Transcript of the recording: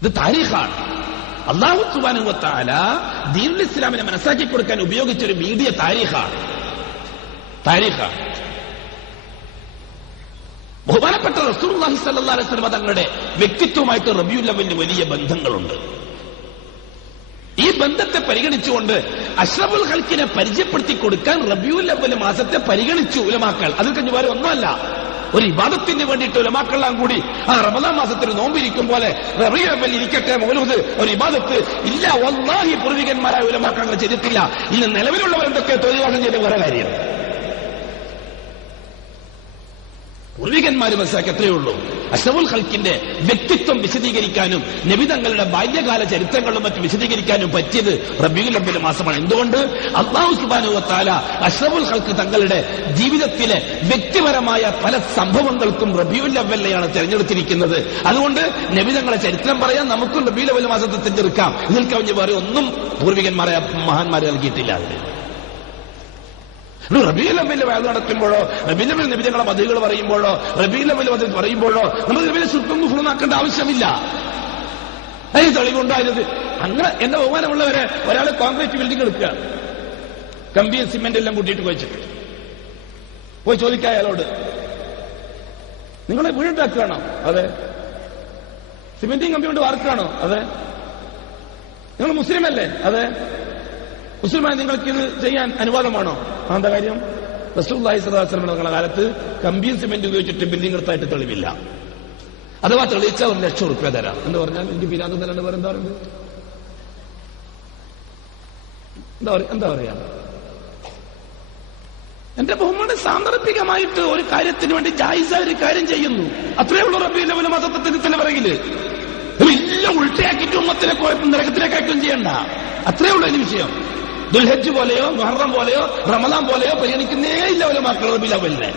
ഇത് താരീഖാണ്. അല്ലാഹു സുബ്ഹാനഹു വ തആല ദീനുൽ ഇസ്ലാമിനെ മനസ്സിലാക്കി കൊടുക്കാൻ ഉപയോഗിച്ചൊരു മീഡിയ താരീഖാണ്. ബഹുമാനപ്പെട്ട റസൂലുള്ളാഹി സ്വല്ലല്ലാഹു അലൈഹി വസല്ലം തങ്ങളുടെ വ്യക്തിത്വമായിട്ട് റബീഉൽ അവ്വലിന് വലിയ ബന്ധങ്ങളുണ്ട്. ഈ ബന്ധത്തെ പരിഗണിച്ചുകൊണ്ട് അഷ്റഫുൽ ഖൽഖിനെ പരിചയപ്പെടുത്തി കൊടുക്കാൻ റബീഉൽ അവ്വൽ മാസത്തെ പരിഗണിച്ചു ഉലമാക്കൾ. അതിൽ കഴിഞ്ഞ വേറെ ഒന്നുമല്ല, ഒരു ഇബാദത്തിന് വേണ്ടിയിട്ട് ഉലമാക്കളെല്ലാം കൂടി റമദാൻ മാസത്തിൽ നോമ്പിരിക്കും പോലെ റബീഉൽ അവ്വൽ ഇരിക്കട്ടെ മൗലൂദ് ഒരു ഇബാദത്ത് ഇല്ല. വല്ലാഹി പൂർവികന്മാരായ ഉലമാക്കൾ ചെയ്തിട്ടില്ല. ഇന്ന് നിലവിലുള്ളവർ എന്തൊക്കെ തൊഴിലാളം ചെയ്ത വേറെ കാര്യം. പൂർവികന്മാര് മനസ്സിലാക്കി എത്രയേ ഉള്ളൂ. അഷ്റഫുൽ ഖൽഖിന്റെ വ്യക്തിത്വം വിശദീകരിക്കാനും നബിതങ്ങളുടെ ബാല്യകാല ചരിത്രങ്ങളും മറ്റും വിശദീകരിക്കാനും പറ്റിയത് റബീഉൽ അവ്വൽ മാസമാണ്. എന്തുകൊണ്ട്? അല്ലാഹു സുബ്ഹാനഹു വ തആല അഷ്റഫുൽ ഖൽഖ് തങ്ങളുടെ ജീവിതത്തിലെ വ്യക്തിപരമായ പല സംഭവങ്ങൾക്കും റബീഉൽ അവ്വലിനെയാണ് തെരഞ്ഞെടുത്തിരിക്കുന്നത്. അതുകൊണ്ട് നബിതങ്ങളുടെ ചരിത്രം പറയാൻ നമുക്കും റബീഉൽ അവ്വൽ മാസത്തെ തെരഞ്ഞെടുക്കാം. ഇതിൽ കവിഞ്ഞ് വേറെ ഒന്നും പൂർവികന്മാരായ മഹാന്മാർ നൽകിയിട്ടില്ല. റബീഉൽ അവ്വൽ വാഴ നടത്തുമ്പോഴോ റബീഉൽ അവ്വൽ നബിതങ്ങളുടെ മതകൾ പറയുമ്പോഴോ റബീഉൽ അവ്വൽ പറയുമ്പോഴോ നമ്മൾ നബിയെ ശുദ്ധം ഫുള്ളാക്കേണ്ട ആവശ്യമില്ല. അതിന് തെളിവുണ്ടായത് അങ്ങനെ. എന്റെ ബഹുമാനമുള്ളവരെ, ഒരാൾ കോൺക്രീറ്റ് ബിൽഡിംഗ് എടുക്കുക, കമ്പിയും സിമെന്റ് എല്ലാം കൂട്ടിയിട്ട് വെച്ചിട്ട് പോയി ചോദിക്കുക അയാളോട്, നിങ്ങളെ വീടുണ്ടാക്കുകയാണോ? അതെ. സിമെന്റും കമ്പി കൊണ്ട് വാർക്കുകയാണോ? അതെ. നിങ്ങൾ മുസ്ലിം അല്ലേ? അതെ. മുസ്ലിമായി നിങ്ങൾക്ക് ഇത് ചെയ്യാൻ അനുവാദമാണോ? എന്താ കാര്യം? റസൂലുള്ളാഹി സ്വല്ലല്ലാഹു അലൈഹി വസല്ലം തങ്ങളുടെ കാലത്ത് കമ്പിയും സിമെന്റ് ഉപയോഗിച്ചിട്ട് ബിൽഡിംഗ് എടുത്തായിട്ട് തെളിവില്ല. അഥവാ തെളിയിച്ചാൽ 1 ലക്ഷം റുപ്യ തരാം എന്ന് പറഞ്ഞാൽ എനിക്ക് പിരാന്തം തരാണ്ട് വേറെ എന്താ പറയുന്നത്? എന്താ പറയാ? എന്റെ ബഹുമാനം സാന്ദർഭികമായിട്ട് ഒരു കാര്യത്തിന് വേണ്ടി ജായിസായ ഒരു കാര്യം ചെയ്യുന്നു. അത്രയേ ഉള്ളൂ റബീഉൽ അവ്വൽ മാസത്തിന്റെ തന്നെ പറയില്. എല്ലാം ഉൾട്ടയാക്കിയിട്ട് ഉമ്മത്തിനെ നരകത്തിലേക്കായിട്ടും ചെയ്യണ്ട. അത്രയേ ഉള്ളൂ അതിന് വിഷയം. ദുൽഹജ്ജ് പോലെയോ മുഹറം പോലെയോ റമദാൻ പോലെയോ പരിഗണിക്കുന്നേ ഇല്ല ഉലമാക്കൾ റബീഉൽ അവ്വലിനെ.